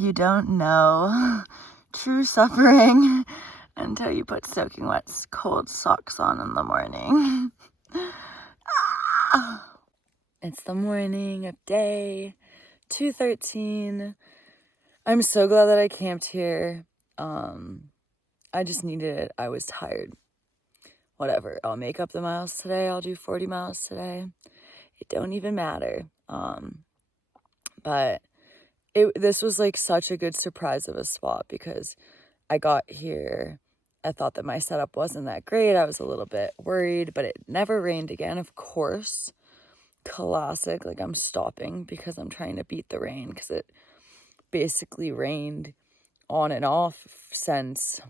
You don't know true suffering until you put soaking wet cold socks on in the morning. It's the morning of day 213. I'm so glad that I camped here. I just needed it. I was tired. Whatever. I'll make up the miles today. I'll do 40 miles today. It don't even matter. But this was like such a good surprise of a spot because I got here. I thought that my setup wasn't that great. I was a little bit worried, but it never rained again, of course. Classic. Like, I'm stopping because I'm trying to beat the rain because it basically rained on and off since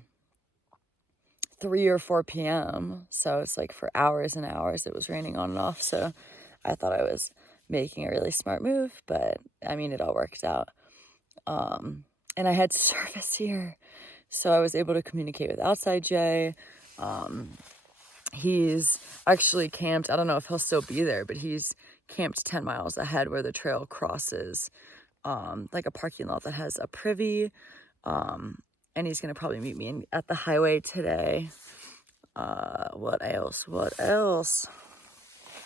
3 or 4 p.m. So it's like for hours and hours it was raining on and off. So I thought I was making a really smart move, but I mean, it all worked out. And I had service here, so I was able to communicate with Outside Jay. He's actually camped, I don't know if he'll still be there, but he's camped 10 miles ahead where the trail crosses like a parking lot that has a privy. And he's going to probably meet me at the highway today. What else?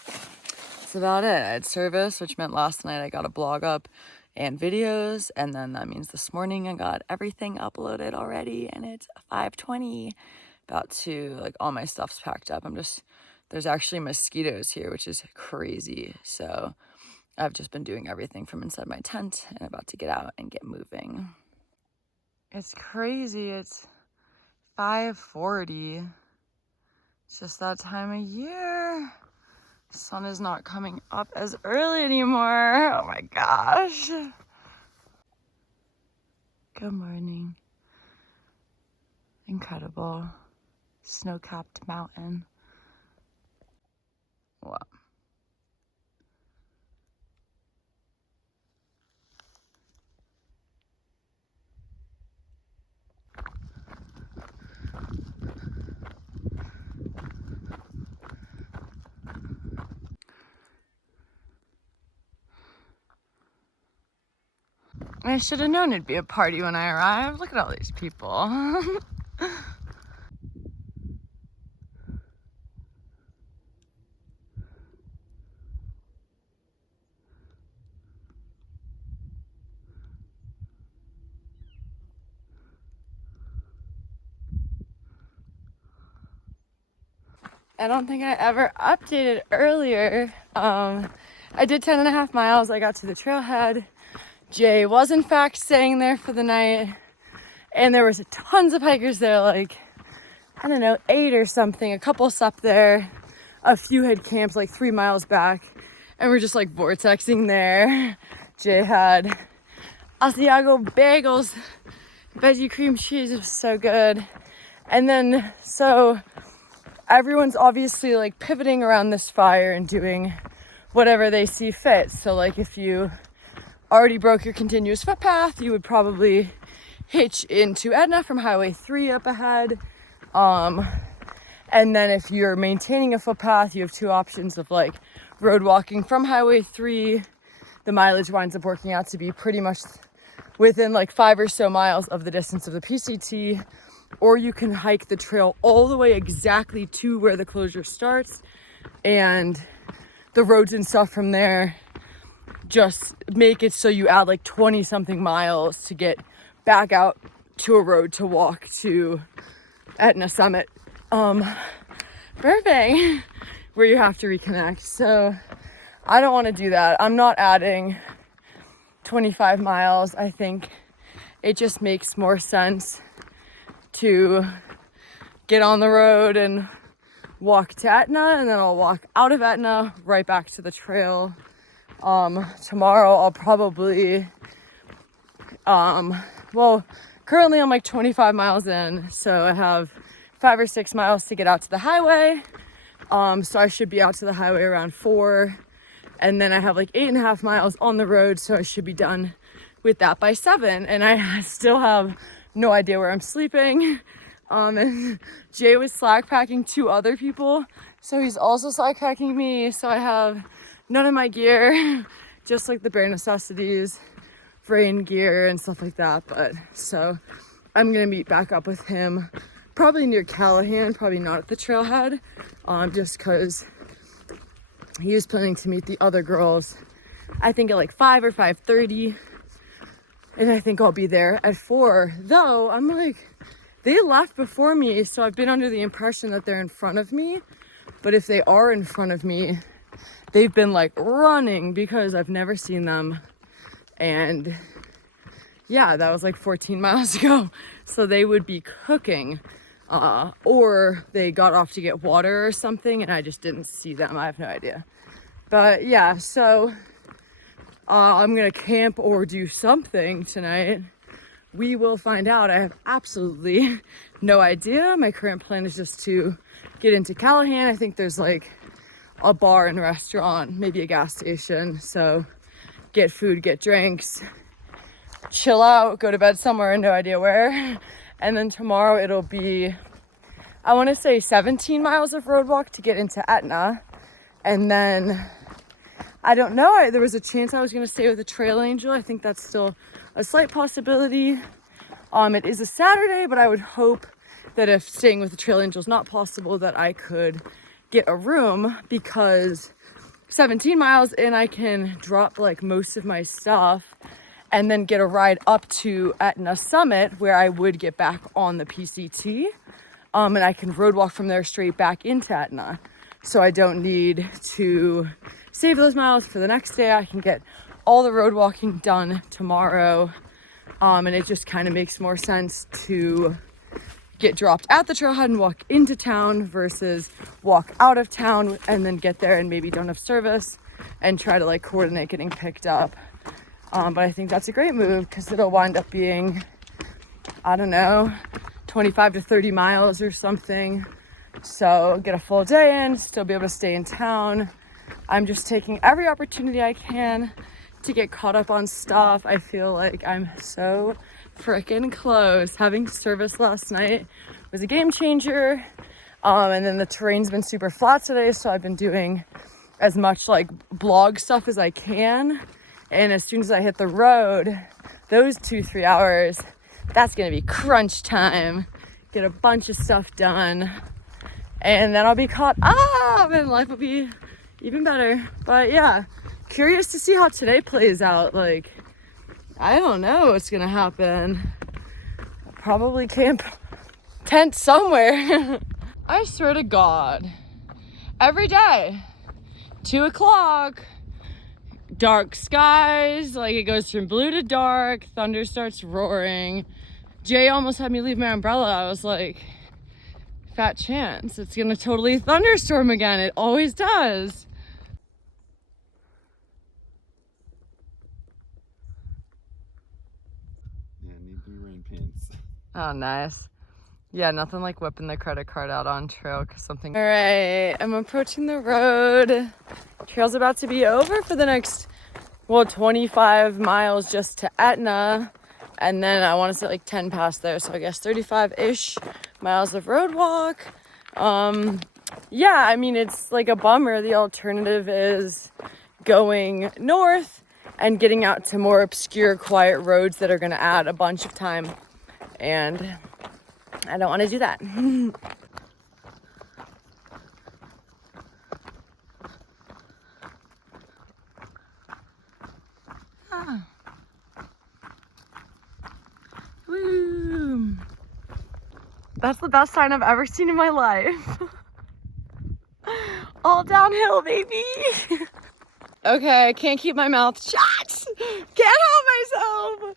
That's about it. I had service, which meant last night I got a blog up and videos. And then that means this morning I got everything uploaded already. And it's 5:20. About to, like, all my stuff's packed up. There's actually mosquitoes here, which is crazy. So I've just been doing everything from inside my tent and about to get out and get moving. It's crazy. It's 5:40. It's just that time of year. The sun is not coming up as early anymore. Oh my gosh. Good morning. Incredible. Snow-capped mountain. Wow. I should have known it'd be a party when I arrived. Look at all these people. I don't think I ever updated earlier. I did 10.5 miles. I got to the trailhead. Jay was in fact staying there for the night. And there was tons of hikers there, like, I don't know, 8 or something. A couple slept there. A few had camped like 3 miles back. And we're just like vortexing there. Jay had Asiago bagels, veggie cream cheese. It was so good. And then, so everyone's obviously like pivoting around this fire and doing whatever they see fit. So like if you already broke your continuous footpath, you would probably hitch into Etna from Highway 3 up ahead. And then if you're maintaining a footpath, you have 2 options of like road walking from Highway 3. The mileage winds up working out to be pretty much within like 5 or so miles of the distance of the PCT. Or you can hike the trail all the way exactly to where the closure starts, and the roads and stuff from there just make it so you add like 20 something miles to get back out to a road to walk to Etna Summit, Burbank, where you have to reconnect. So I don't want to do that. I'm not adding 25 miles. I think it just makes more sense to get on the road and walk to Etna, and then I'll walk out of Etna right back to the trail. Tomorrow I'll probably, currently I'm like 25 miles in, so I have 5 or 6 miles to get out to the highway. So I should be out to the highway around 4, and then I have like 8.5 miles on the road, so I should be done with that by 7, and I still have no idea where I'm sleeping. And Jay was slack packing 2 other people, so he's also slack packing me. So I have none of my gear, just like the bare necessities, rain gear and stuff like that. But so I'm gonna meet back up with him probably near Callahan, probably not at the trailhead, just because he was planning to meet the other girls, I think at like 5 or 5:30, and I think I'll be there at 4. Though I'm like, they left before me, so I've been under the impression that they're in front of me. But if they are in front of me, they've been like running because I've never seen them. And yeah, that was like 14 miles ago. So they would be cooking, or they got off to get water or something and I just didn't see them. I have no idea. But yeah, so I'm gonna camp or do something tonight. We will find out. I have absolutely no idea. My current plan is just to get into Callahan. I think there's like a bar and restaurant, maybe a gas station. So get food, get drinks, chill out, go to bed somewhere, no idea where. And then tomorrow it'll be, I want to say 17 miles of road walk to get into Etna. And then I don't know, there was a chance I was going to stay with a trail angel. I think that's still a slight possibility. It is a Saturday, but I would hope that if staying with the trail angel is not possible, that I could get a room, because 17 miles and I can drop like most of my stuff and then get a ride up to Etna Summit where I would get back on the PCT. And I can road walk from there straight back into Etna. So I don't need to save those miles for the next day. I can get all the road walking done tomorrow. And it just kind of makes more sense to get dropped at the trailhead and walk into town versus walk out of town and then get there and maybe don't have service and try to like coordinate getting picked up. But I think that's a great move because it'll wind up being, I don't know, 25 to 30 miles or something. So get a full day in, still be able to stay in town. I'm just taking every opportunity I can to get caught up on stuff. I feel like I'm so freaking close. Having service last night was a game changer. And then the terrain's been super flat today, so I've been doing as much like blog stuff as I can. And as soon as I hit the road, those 2-3 hours, that's gonna be crunch time. Get a bunch of stuff done. And then I'll be caught up and life will be even better. But yeah, curious to see how today plays out. Like, I don't know what's gonna happen. I'll probably camp tent somewhere. I swear to God, every day, 2 o'clock, dark skies, like it goes from blue to dark, thunder starts roaring. Jay almost had me leave my umbrella. I was like, fat chance, it's gonna totally thunderstorm again. It always does. Yeah, need new rain pants. Oh, nice. Yeah, nothing like whipping the credit card out on trail because something. All right, I'm approaching the road. Trail's about to be over for the next, 25 miles just to Etna. And then I want to say like 10 past there. So I guess 35-ish miles of road walk. Yeah, I mean, it's like a bummer. The alternative is going north and getting out to more obscure, quiet roads that are going to add a bunch of time. And I don't want to do that. Woo. That's the best sign I've ever seen in my life. All downhill, baby. Okay, I can't keep my mouth shut. Can't help myself.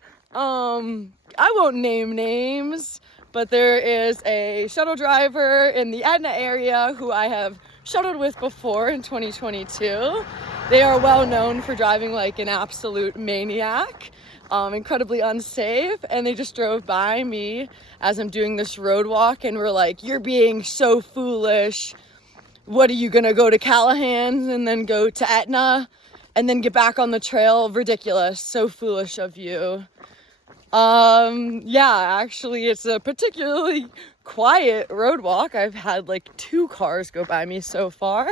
I won't name names, but there is a shuttle driver in the Etna area who I have shuttled with before in 2022. They are well known for driving like an absolute maniac, incredibly unsafe, and they just drove by me as I'm doing this road walk and were like, "You're being so foolish. What are you gonna go to Callahan and then go to Etna and then get back on the trail? Ridiculous, so foolish of you." Yeah, actually it's a particularly quiet road walk. I've had like 2 cars go by me so far.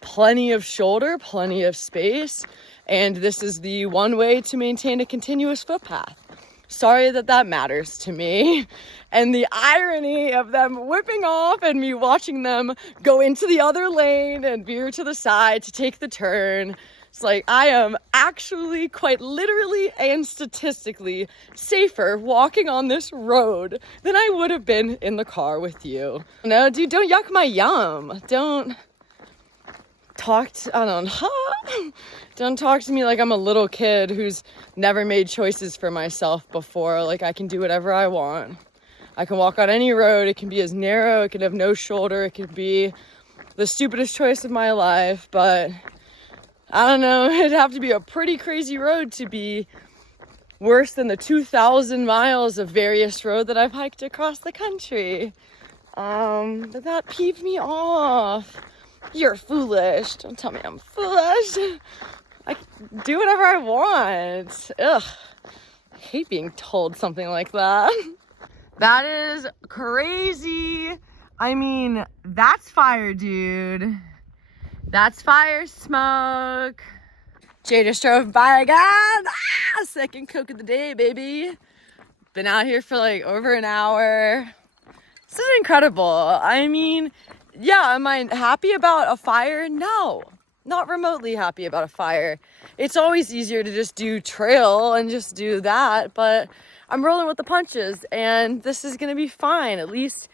Plenty of shoulder, plenty of space, And this is the one way to maintain a continuous footpath. Sorry that that matters to me. And the irony of them whipping off and me watching them go into the other lane and veer to the side to take the turn. It's like, I am actually quite literally and statistically safer walking on this road than I would have been in the car with you. No, dude, don't yuck my yum. Don't talk to me like I'm a little kid who's never made choices for myself before. Like, I can do whatever I want. I can walk on any road. It can be as narrow, it can have no shoulder, it could be the stupidest choice of my life, but I don't know, it'd have to be a pretty crazy road to be worse than the 2,000 miles of various road that I've hiked across the country. But that peeved me off. You're foolish. Don't tell me I'm foolish. I do whatever I want. Ugh. I hate being told something like that. That is crazy. I mean, that's fire, dude. That's fire smoke. Jay just drove by again. Ah, second Coke of the day, baby. Been out here for like over an hour. This is incredible. I mean, yeah, am I happy about a fire? No, not remotely happy about a fire. It's always easier to just do trail and just do that, but I'm rolling with the punches and this is gonna be fine. At least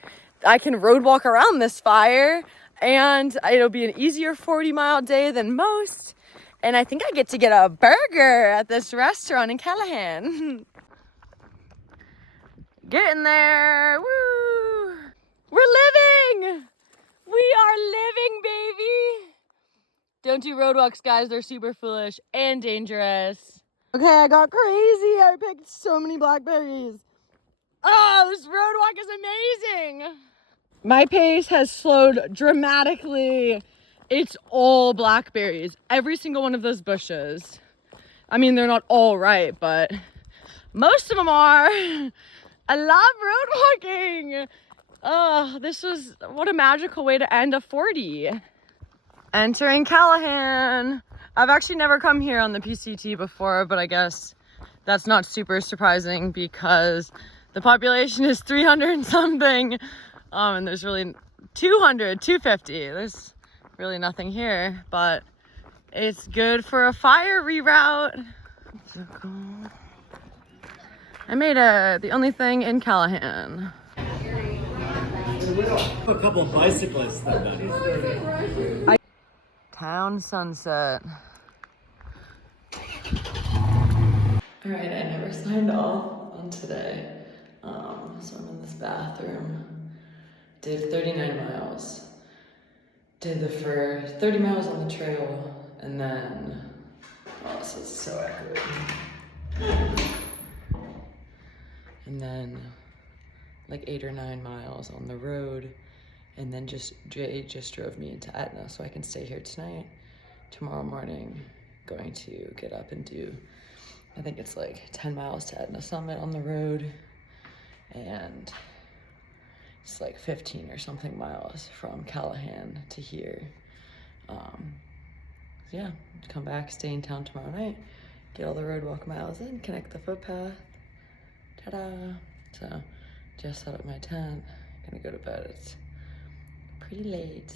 I can road walk around this fire and it'll be an easier 40-mile day than most. And I think I get to get a burger at this restaurant in Callahan. Getting there, woo! We're living! We are living, baby! Don't do road walks, guys. They're super foolish and dangerous. Okay, I got crazy. I picked so many blackberries. Oh, this road walk is amazing. My pace has slowed dramatically. It's all blackberries. Every single one of those bushes. I mean, they're not all right, but most of them are. I love road walking. Oh, what a magical way to end a 40. Entering Callahan. I've actually never come here on the PCT before, but I guess that's not super surprising because the population is 300 and something. And there's really 250. There's really nothing here, but it's good for a fire reroute. So cool. I made the only thing in Callahan. A couple of bicyclists that Town sunset. All right, I never signed off on today. So I'm in this bathroom. Did 39 miles. Did the first 30 miles on the trail, and then, oh, this is so accurate. And then like 8 or 9 miles on the road, and then Jay just drove me into Etna so I can stay here tonight. Tomorrow morning, going to get up and do, I think it's like 10 miles to Etna Summit on the road, and it's like 15 or something miles from Callahan to here. So yeah, come back, stay in town tomorrow night, get all the road walk miles in, connect the footpath. Ta-da! So just set up my tent, gonna go to bed. It's pretty late.